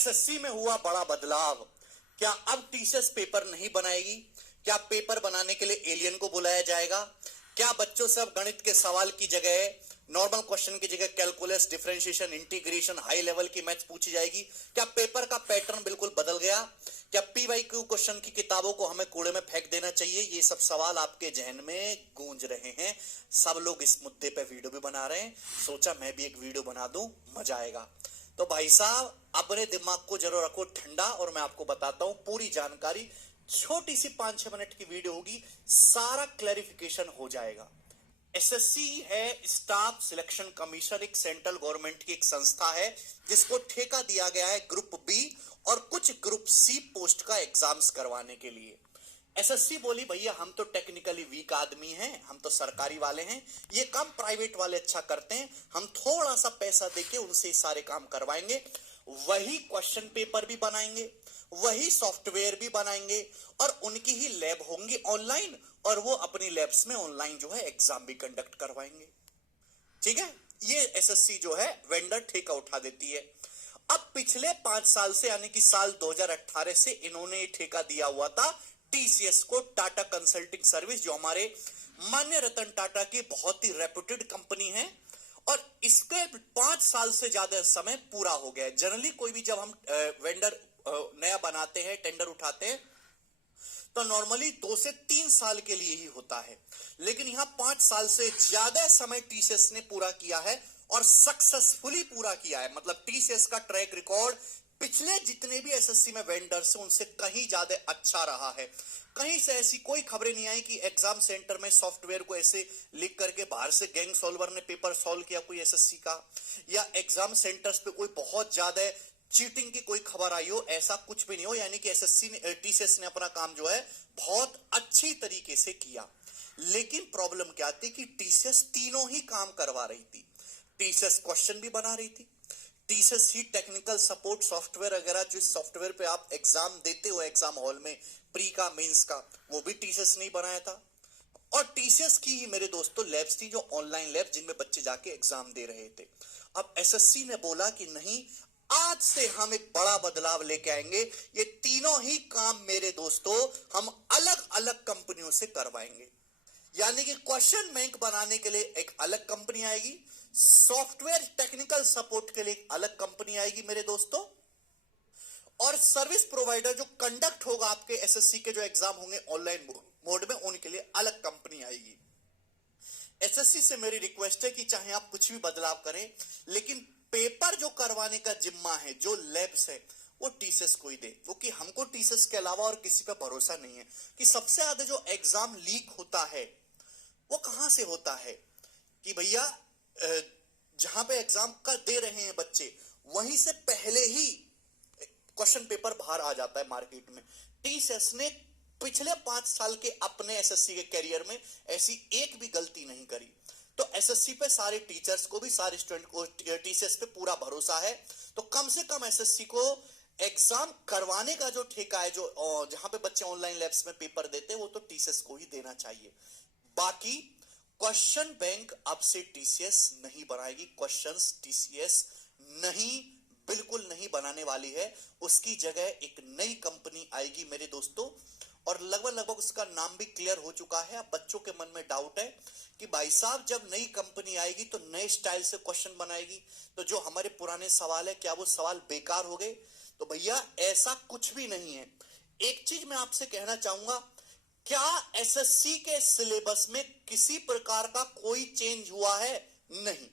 SSC में हुआ बड़ा बदलाव। क्या अब टीचर्स पेपर नहीं बनाएगी? क्या पेपर बनाने के लिए एलियन को बुलाया जाएगा? क्या बच्चों से अब गणित के सवाल की जगह, नॉर्मल क्वेश्चन की जगह calculus, differentiation, integration, high level की मैथ्स पूछी जाएगी? क्या पेपर का पैटर्न बिल्कुल बदल गया? क्या पीवाईक्यू क्वेश्चन की किताबों को हमें कूड़े में फेंक देना चाहिए? ये सब सवाल आपके जहन में गूंज रहे हैं। सब लोग इस मुद्दे पे वीडियो भी बना रहे हैं। सोचा मैं भी एक वीडियो बना दूं, मजा आएगा। तो भाई साहब, अपने दिमाग को जरूर रखो ठंडा और मैं आपको बताता हूं पूरी जानकारी। छोटी सी 5-6 मिनट की वीडियो होगी, सारा क्लैरिफिकेशन हो जाएगा। एसएससी है स्टाफ सिलेक्शन कमीशन, एक सेंट्रल गवर्नमेंट की एक संस्था है जिसको ठेका दिया गया है ग्रुप बी और कुछ ग्रुप सी पोस्ट का एग्जाम्स करवाने के लिए। एसएससी बोली भैया हम तो टेक्निकली वीक आदमी हैं, हम तो सरकारी वाले हैं, ये काम प्राइवेट वाले अच्छा करते हैं, हम थोड़ा सा पैसा देके उनसे सारे काम करवाएंगे, वही क्वेश्चन पेपर भी बनाएंगे, वही सॉफ्टवेयर भी बनाएंगे और उनकी ही लैब होंगी ऑनलाइन और वो अपनी लैब्स में ऑनलाइन जो है एग्जाम भी कंडक्ट करवाएंगे। ठीक है, ये एसएससी जो है वेंडर ठेका उठा देती है। अब पिछले 5 साल से यानी कि साल 2018 से इन्होंने ठेका दिया हुआ था टीसीएस को, टाटा कंसल्टिंग सर्विस, जो हमारे मान्य रतन टाटा की बहुत ही रेप्यूटेड कंपनी है और इसके 5 साल से ज्यादा समय पूरा हो गया है। जनरली कोई भी जब हम वेंडर नया बनाते हैं, टेंडर उठाते हैं, तो नॉर्मली 2 से 3 साल के लिए ही होता है, लेकिन यहां 5 साल से ज्यादा समय टीसीएस ने पूरा किया है और सक्सेसफुली पूरा किया है। मतलब टीसीएस का ट्रैक रिकॉर्ड पिछले जितने भी एसएससी में वेंडर्स हैं उनसे कहीं ज्यादा अच्छा रहा है। कहीं से ऐसी कोई खबरें नहीं आई कि एग्जाम सेंटर में सॉफ्टवेयर को ऐसे लिख करके बाहर से गैंग सॉल्वर ने पेपर सॉल्व किया कोई एसएससी का, या एग्जाम सेंटर्स पे कोई बहुत ज्यादा चीटिंग की कोई खबर आई हो, ऐसा कुछ भी नहीं हो। यानी कि एसएससी ने, टीसीएस ने अपना काम जो है बहुत अच्छी तरीके से किया। लेकिन प्रॉब्लम क्या थी कि टीसीएस तीनों ही काम करवा रही थी। टीसीएस क्वेश्चन भी बना रही थी, टीसीएस ही टेक्निकल सपोर्ट सॉफ्टवेयर वगैरह, जिस सॉफ्टवेयर पे आप एग्जाम देते हो एग्जाम हॉल में, प्री का मेंस का, वो भी टीसीएस ने बनाया था। और टीसीएस की ही मेरे दोस्तों लैब्स थी जो ऑनलाइन लैब जिनमें बच्चे जाके एग्जाम दे रहे थे। अब एसएससी ने बोला कि नहीं, आज से हम एक बड़ा बदलाव लेके आएंगे, ये तीनों ही काम मेरे दोस्तों हम अलग अलग कंपनियों से करवाएंगे। यानी कि क्वेश्चन बैंक बनाने के लिए एक अलग कंपनी आएगी, सॉफ्टवेयर टेक्निकल सपोर्ट के लिए एक अलग कंपनी आएगी मेरे दोस्तों, और सर्विस प्रोवाइडर जो कंडक्ट होगा आपके एसएससी के जो एग्जाम होंगे ऑनलाइन मोड में, उनके लिए अलग कंपनी आएगी। एसएससी से मेरी रिक्वेस्ट है कि चाहे आप कुछ भी बदलाव करें, लेकिन पेपर जो करवाने का जिम्मा है, जो लैब्स है, वो टीसीएस को ही दे, क्योंकि हमको टीसीएस के अलावा और किसी पे भरोसा नहीं है। कि सबसे ज्यादा जो एग्जाम लीक होता है वो कहां से होता है कि भैया जहां पे एग्जाम का दे रहे हैं बच्चे, वहीं से पहले ही क्वेश्चन पेपर बाहर आ जाता है मार्केट में। टीसीएस ने पिछले 5 साल के अपने एसएससी के कैरियर में ऐसी एक भी गलती नहीं करी। तो एसएससी पे सारे टीचर्स को भी, सारे स्टूडेंट को टीसीएस पे पूरा भरोसा है। तो कम से कम एसएससी को एग्जाम करवाने का जो ठेका है, जो जहां पे बच्चे ऑनलाइन लैब्स में पेपर देते हैं, वो तो टीसीएस को ही देना चाहिए। बाकी क्वेश्चन बैंक अब से टीसीएस नहीं बनाएगी, क्वेश्चंस टीसीएस नहीं, बिल्कुल नहीं बनाने वाली है। उसकी जगह एक नई कंपनी आएगी मेरे दोस्तों, और लगभग उसका नाम भी क्लियर हो चुका है। अब बच्चों के मन में डाउट है कि भाई साहब जब नई कंपनी आएगी तो नए स्टाइल से क्वेश्चन बनाएगी, तो जो हमारे पुराने सवाल है क्या वो सवाल बेकार हो गए? तो भैया ऐसा कुछ भी नहीं है। एक चीज मैं आपसे कहना चाहूंगा, क्या एसएससी के सिलेबस में किसी प्रकार का कोई चेंज हुआ है? नहीं,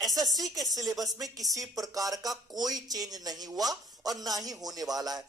एसएससी के सिलेबस में किसी प्रकार का कोई चेंज नहीं हुआ और ना ही होने वाला है।